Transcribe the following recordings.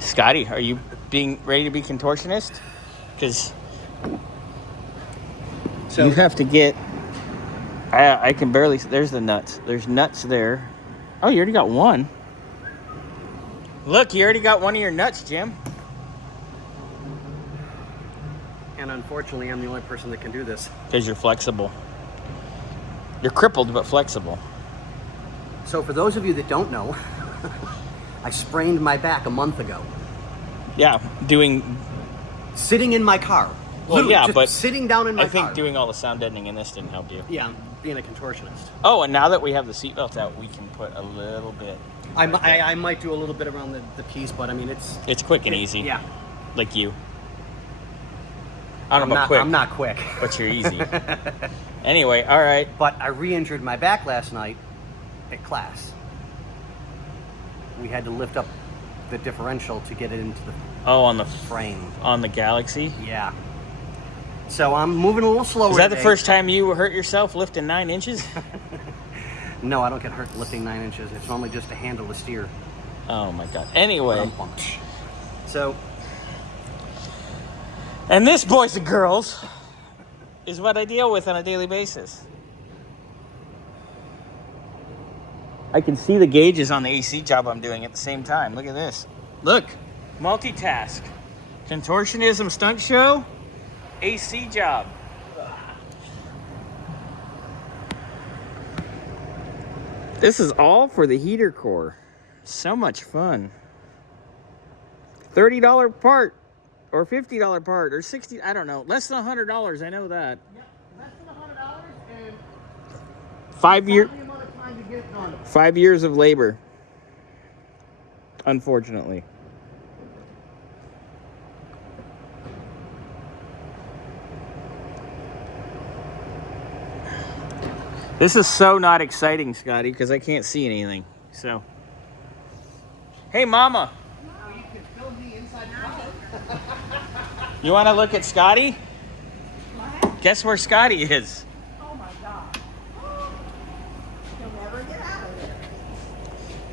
Scotty, are you being ready to be contortionist? Because you have to get... I can barely... There's the nuts. There's nuts there. Oh, you already got one. Look, you already got one of your nuts, Jim. And unfortunately, I'm the only person that can do this. Because you're flexible. You're crippled, but flexible. So for those of you that don't know, I sprained my back a month ago. Yeah, doing... Sitting in my car. Well, Literally, yeah, just but sitting down in my car. I think doing all the sound deadening in this didn't help you. Yeah, being a contortionist. Oh, and now that we have the seatbelt out, we can put a little bit... I might do a little bit around the piece, but I mean, It's quick and easy. Yeah. Like you. I don't know about quick. I'm not quick. But you're easy. Anyway, all right. But I re-injured my back last night at class. We had to lift up the differential to get it into the on the frame. On the Galaxy? Yeah. So I'm moving a little slower. Is that the first time you hurt yourself lifting 9 inches? No, I don't get hurt lifting 9 inches. It's normally just to handle the steer. Oh my God. Anyway. So. And this, boys and girls, is what I deal with on a daily basis. I can see the gauges on the AC job I'm doing at the same time. Look at this. Look. Multitask. Contortionism stunt show. AC job. This is all for the heater core. So much fun. $30 part. Or $50 part, or $60, I don't know. Less than $100, I know that. Yep, less than $100 and 5 years. the amount of time to get it done. 5 years of labor. Unfortunately. This is so not exciting, Scotty, because I can't see anything. So, hey, Mama. You can film me inside the car. You want to look at Scotty? What? Guess where Scotty is? Oh my God. You'll never get out of there.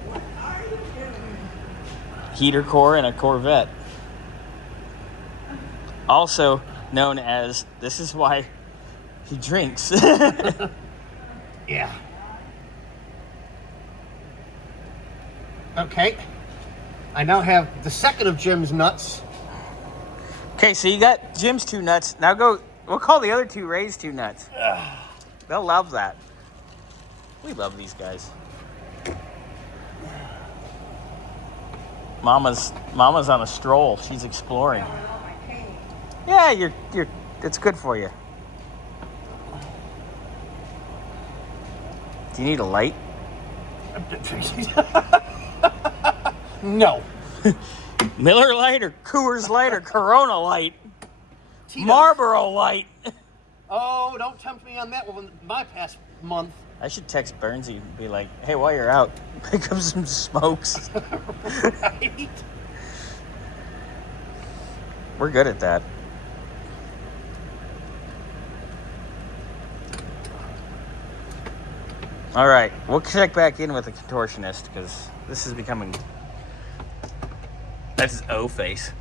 What are you doing? Heater core and a Corvette. Also known as, this is why he drinks. Yeah. Okay. I now have the second of Jim's nuts. Okay, so you got Jim's 2 nuts. Now go, we'll call the other 2 Ray's 2 nuts. They'll love that. We love these guys. Mama's on a stroll. She's exploring. Yeah, it's good for you. Do you need a light? No. Miller Lite or Coors Light or Corona Light? Tito's. Marlboro Light. Oh, don't tempt me on that one my past month. I should text Bernsey and be like, hey, while you're out, pick up some smokes. Right? We're good at that. All right, we'll check back in with the contortionist because this is becoming... That's his O face.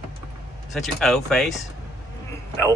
Is that your O face? No.